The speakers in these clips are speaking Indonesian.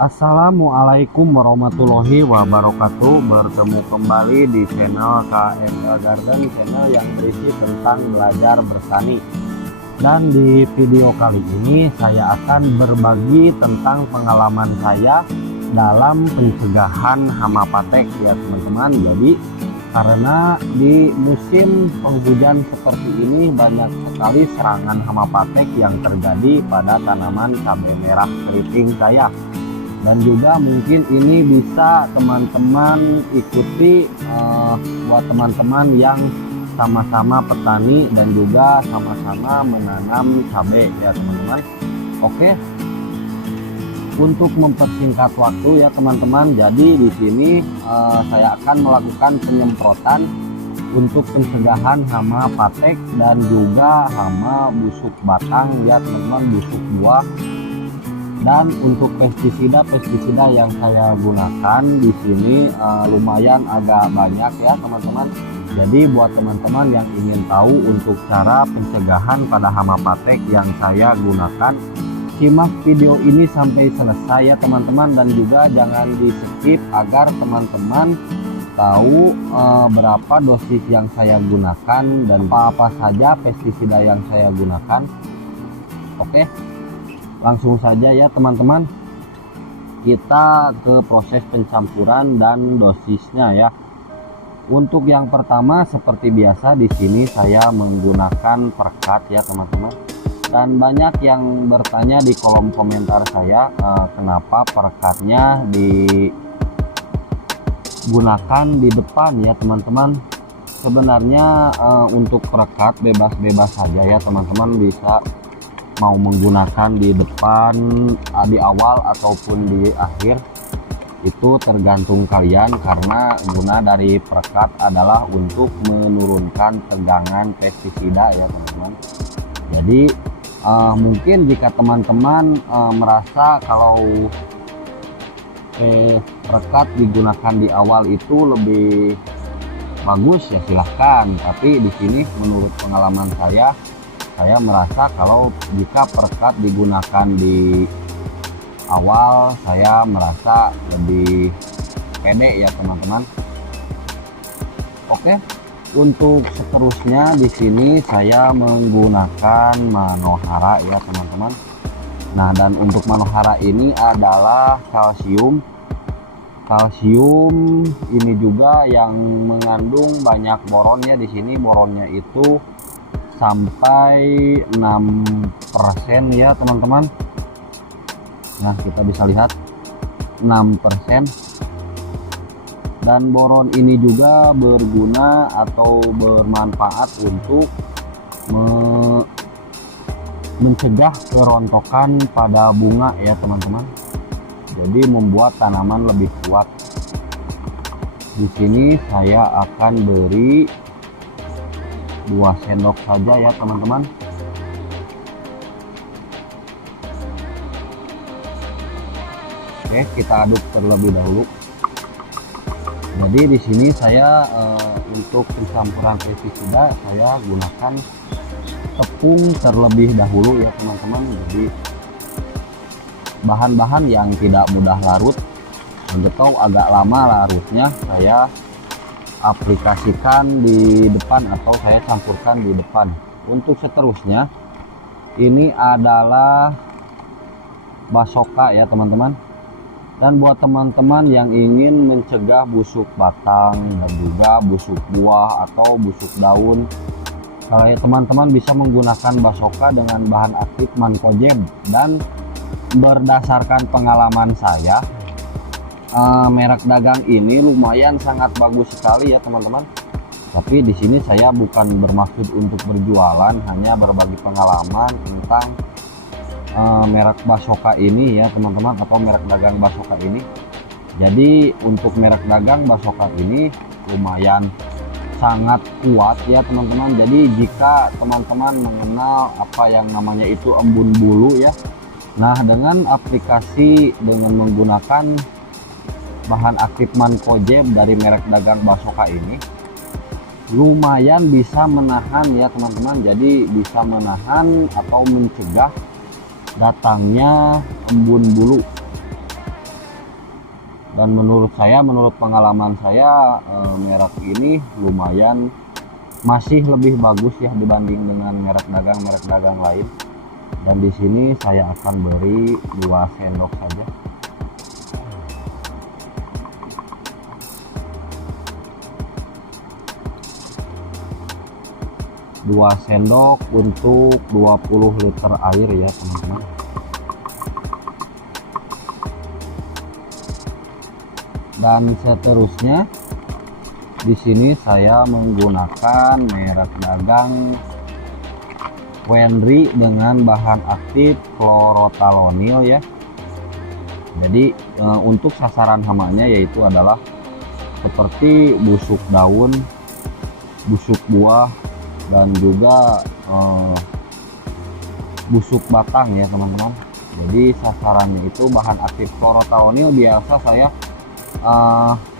Assalamualaikum warahmatullahi wabarakatuh. Bertemu kembali di channel KML Garden, channel yang berisi tentang belajar bertani. Dan di video kali ini saya akan berbagi tentang pengalaman saya dalam pencegahan hama patek ya teman-teman. Jadi karena di musim penghujan seperti ini banyak sekali serangan hama patek yang terjadi pada tanaman cabai merah keriting saya. Dan juga mungkin ini bisa teman-teman ikuti buat teman-teman yang sama-sama petani dan juga sama-sama menanam cabai ya teman-teman. Oke, untuk mempersingkat waktu ya teman-teman, jadi di sini saya akan melakukan penyemprotan untuk pencegahan hama patek dan juga hama busuk batang ya teman-teman, busuk buah. Dan untuk pestisida yang saya gunakan di sini lumayan agak banyak ya teman-teman. Jadi buat teman-teman yang ingin tahu untuk cara pencegahan pada hama patek yang saya gunakan, simak video ini sampai selesai ya teman-teman, dan juga jangan di skip agar teman-teman tahu berapa dosis yang saya gunakan dan apa saja pestisida yang saya gunakan. Oke, langsung saja ya teman-teman, kita ke proses pencampuran dan dosisnya ya. Untuk yang pertama seperti biasa di sini saya menggunakan perkat ya teman-teman. Dan banyak yang bertanya di kolom komentar saya kenapa perkatnya digunakan di depan ya teman-teman. Sebenarnya untuk perkat bebas-bebas saja ya teman-teman, bisa mau menggunakan di depan, di awal ataupun di akhir, itu tergantung kalian, karena guna dari perekat adalah untuk menurunkan tegangan pestisida ya teman-teman. Jadi mungkin jika teman-teman merasa kalau perekat digunakan di awal itu lebih bagus ya silahkan, tapi di sini menurut pengalaman saya merasa kalau jika perekat digunakan di awal, saya merasa lebih pede ya teman-teman. Oke, untuk seterusnya di sini saya menggunakan Manohara ya teman-teman. Nah, dan untuk Manohara ini adalah kalsium ini juga yang mengandung banyak boron ya. Di sini boronnya itu sampai 6% ya teman-teman. Nah, kita bisa lihat 6%. Dan boron ini juga berguna atau bermanfaat untuk mencegah kerontokan pada bunga ya teman-teman. Jadi membuat tanaman lebih kuat. Di sini saya akan beri 2 sendok saja ya teman-teman. Oke, kita aduk terlebih dahulu. Jadi di sini saya untuk pencampuran pestisida saya gunakan tepung terlebih dahulu ya teman-teman. Jadi bahan-bahan yang tidak mudah larut atau agak lama larutnya saya aplikasikan di depan atau saya campurkan di depan. Untuk seterusnya ini adalah basoka ya teman-teman. Dan buat teman-teman yang ingin mencegah busuk batang dan juga busuk buah atau busuk daun, teman-teman bisa menggunakan basoka dengan bahan aktif mancozeb. Dan berdasarkan pengalaman saya, merek dagang ini lumayan sangat bagus sekali ya teman-teman. Tapi di sini saya bukan bermaksud untuk berjualan, hanya berbagi pengalaman tentang merek basoka ini ya teman-teman, atau merek dagang basoka ini. Jadi untuk merek dagang basoka ini lumayan sangat kuat ya teman-teman. Jadi jika teman-teman mengenal apa yang namanya itu embun bulu ya, nah dengan aplikasi dengan menggunakan bahan aktif mancozeb dari merek dagang basoka ini lumayan bisa menahan ya teman-teman. Jadi bisa menahan atau mencegah datangnya embun bulu. Dan menurut pengalaman saya, merek ini lumayan masih lebih bagus ya dibanding dengan merek dagang lain. Dan di sini saya akan beri 2 sendok saja. Dua sendok untuk 20 liter air ya teman-teman. Dan seterusnya di sini saya menggunakan merek dagang Wenry dengan bahan aktif chlorothalonil ya. Jadi untuk sasaran hamanya yaitu adalah seperti busuk daun, busuk buah, dan juga busuk batang ya teman-teman. Jadi sasarannya itu bahan aktif chlorothalonil. Biasa saya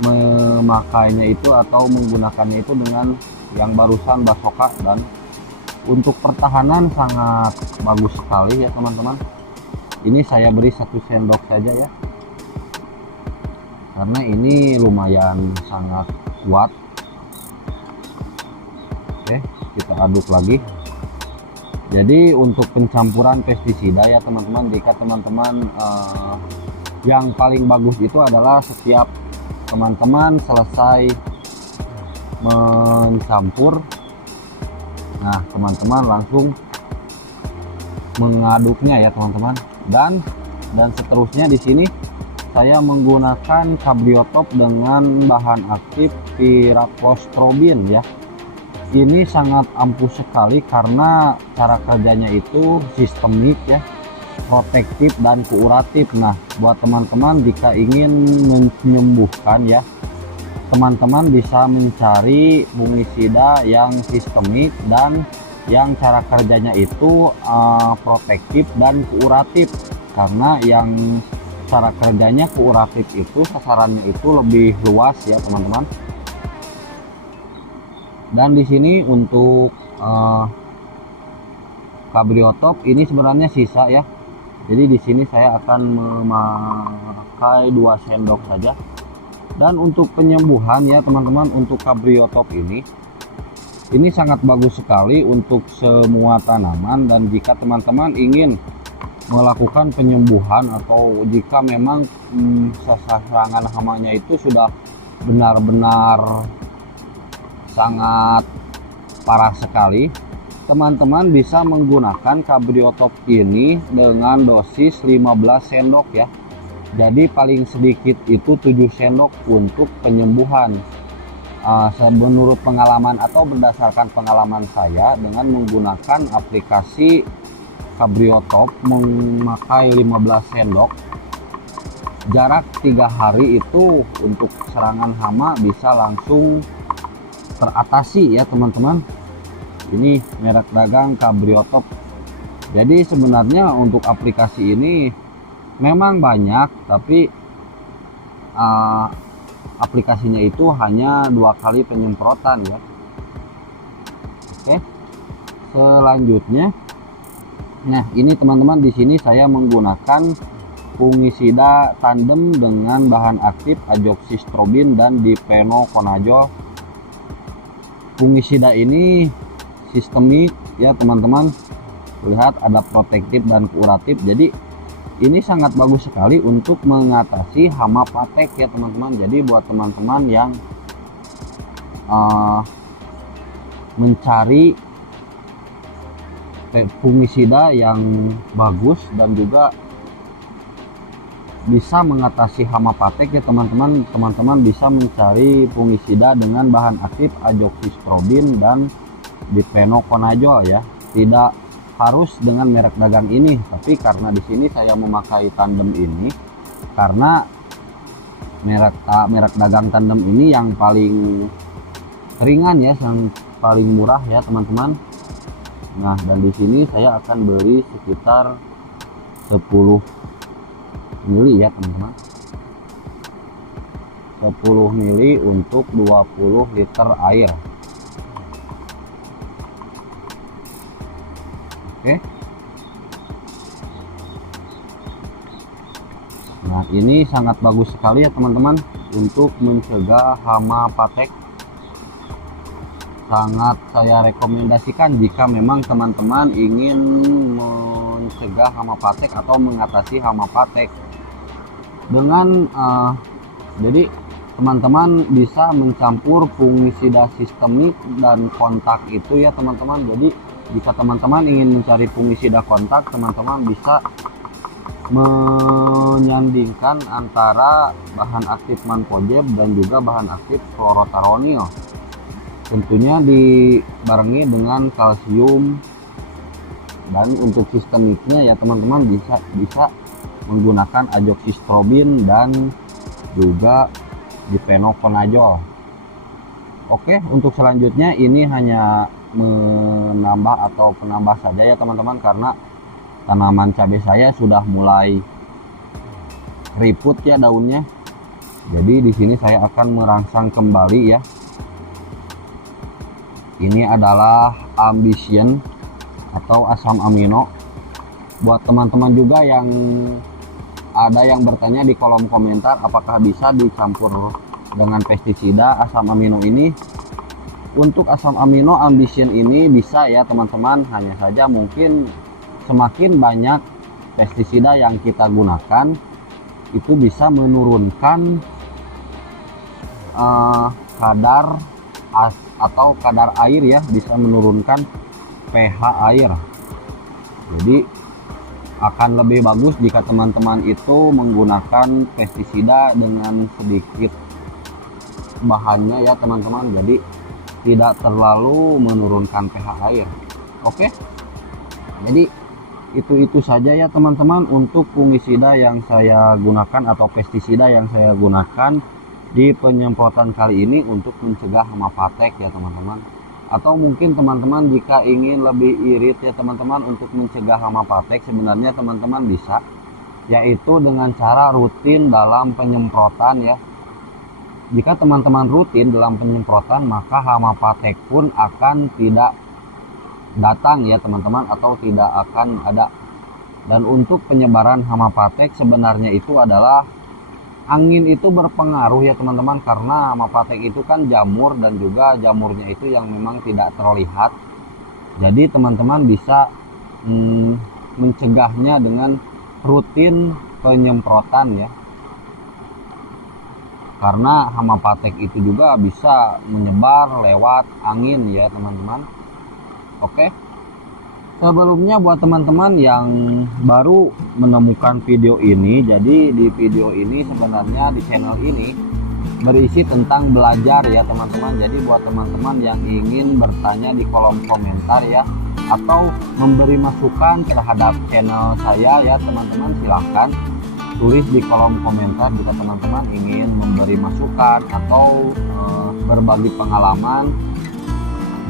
memakainya itu atau menggunakannya itu dengan yang barusan Basoka, dan untuk pertahanan sangat bagus sekali ya teman-teman. Ini saya beri 1 sendok saja ya, karena ini lumayan sangat kuat. Oke, kita aduk lagi. Jadi untuk pencampuran pestisida ya teman-teman, jika teman-teman yang paling bagus itu adalah setiap teman-teman selesai mencampur, nah teman-teman langsung mengaduknya ya teman-teman. Dan seterusnya di sini saya menggunakan Cabriotop dengan bahan aktif Pirapostrobin ya. Ini sangat ampuh sekali karena cara kerjanya itu sistemik ya, protektif dan kuratif. Nah, buat teman-teman jika ingin menyembuhkan ya, teman-teman bisa mencari fungisida yang sistemik dan yang cara kerjanya itu protektif dan kuratif. Karena yang cara kerjanya kuratif itu sasarannya itu lebih luas ya teman-teman. Dan di sini untuk Cabriotop ini sebenarnya sisa ya. Jadi di sini saya akan memakai 2 sendok saja. Dan untuk penyembuhan ya teman-teman, untuk Cabriotop ini sangat bagus sekali untuk semua tanaman. Dan jika teman-teman ingin melakukan penyembuhan atau jika memang serangan hamanya itu sudah benar-benar sangat parah sekali, teman-teman bisa menggunakan Cabriotop ini dengan dosis 15 sendok ya. Jadi paling sedikit itu 7 sendok untuk penyembuhan. Menurut pengalaman atau berdasarkan pengalaman saya dengan menggunakan aplikasi Cabriotop memakai 15 sendok, jarak 3 hari itu untuk serangan hama bisa langsung teratasi ya teman-teman. Ini merek dagang Cabriotop. Jadi sebenarnya untuk aplikasi ini memang banyak, tapi aplikasinya itu hanya 2 kali penyemprotan ya. Oke, selanjutnya, nah ini teman-teman, di sini saya menggunakan fungisida tandem dengan bahan aktif azoxystrobin dan difenoconazole. Fungisida ini sistemik ya teman-teman, lihat ada protektif dan kuratif. Jadi ini sangat bagus sekali untuk mengatasi hama patek ya teman-teman. Jadi buat teman-teman yang mencari fungisida yang bagus dan juga bisa mengatasi hama patek ya teman-teman bisa mencari fungisida dengan bahan aktif azoxystrobin dan difenoconazole ya. Tidak harus dengan merek dagang ini, tapi karena di sini saya memakai tandem ini karena merek dagang tandem ini yang paling ringan ya, yang paling murah ya teman-teman. Nah, dan di sini saya akan beri sekitar 10 mili ya teman-teman, 10 mili untuk 20 liter air. Oke. Nah Ini sangat bagus sekali ya teman-teman untuk mencegah hama patek. Sangat saya rekomendasikan jika memang teman-teman ingin mencegah hama patek atau mengatasi hama patek dengan jadi teman-teman bisa mencampur fungisida sistemik dan kontak itu ya teman-teman. Jadi jika teman-teman ingin mencari fungisida kontak, teman-teman bisa menyandingkan antara bahan aktif manpojeb dan juga bahan aktif fluorotaronil, tentunya dibarengi dengan kalsium. Dan untuk sistemiknya ya teman-teman bisa menggunakan azoxystrobin dan juga difenokonazol. Oke, untuk selanjutnya ini hanya menambah atau penambah saja ya teman-teman, karena tanaman cabai saya sudah mulai keriput ya daunnya. Jadi di sini saya akan merangsang kembali ya. Ini adalah Ambition atau asam amino. Buat teman-teman juga yang ada yang bertanya di kolom komentar apakah bisa dicampur dengan pestisida asam amino ini. Untuk asam amino Ambition ini bisa ya teman-teman, hanya saja mungkin semakin banyak pestisida yang kita gunakan itu bisa menurunkan kadar atau kadar air ya, bisa menurunkan pH air. Jadi akan lebih bagus jika teman-teman itu menggunakan pestisida dengan sedikit bahannya ya teman-teman, jadi tidak terlalu menurunkan pH air. Oke, jadi itu saja ya teman-teman untuk fungisida yang saya gunakan atau pestisida yang saya gunakan di penyemprotan kali ini untuk mencegah hama patek ya teman-teman. Atau mungkin teman-teman jika ingin lebih irit ya teman-teman untuk mencegah hama patek, sebenarnya teman-teman bisa, yaitu dengan cara rutin dalam penyemprotan ya. Jika teman-teman rutin dalam penyemprotan, maka hama patek pun akan tidak datang ya teman-teman, atau tidak akan ada. Dan untuk penyebaran hama patek sebenarnya itu adalah angin itu berpengaruh ya teman-teman, karena hama patek itu kan jamur dan juga jamurnya itu yang memang tidak terlihat. Jadi teman-teman bisa mencegahnya dengan rutin penyemprotan ya, karena hama patek itu juga bisa menyebar lewat angin ya teman-teman. Oke, sebelumnya buat teman-teman yang baru menemukan video ini, jadi di video ini sebenarnya di channel ini berisi tentang belajar ya teman-teman. Jadi buat teman-teman yang ingin bertanya di kolom komentar ya, atau memberi masukan terhadap channel saya ya teman-teman, silahkan tulis di kolom komentar jika teman-teman ingin memberi masukan atau berbagi pengalaman.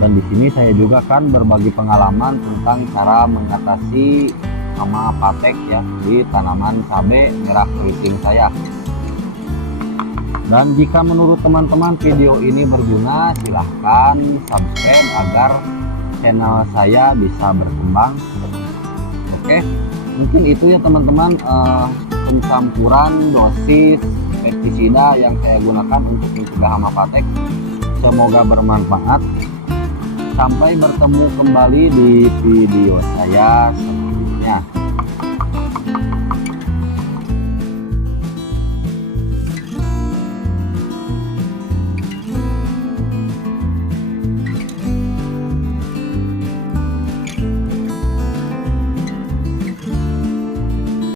Dan di sini saya juga kan berbagi pengalaman tentang cara mengatasi hama patek ya di tanaman cabai merah keriting saya. Dan jika menurut teman-teman video ini berguna, silahkan subscribe agar channel saya bisa berkembang. Oke, mungkin itu ya teman-teman pencampuran dosis pestisida yang saya gunakan untuk mencegah hama patek. Semoga bermanfaat. Sampai bertemu kembali di video saya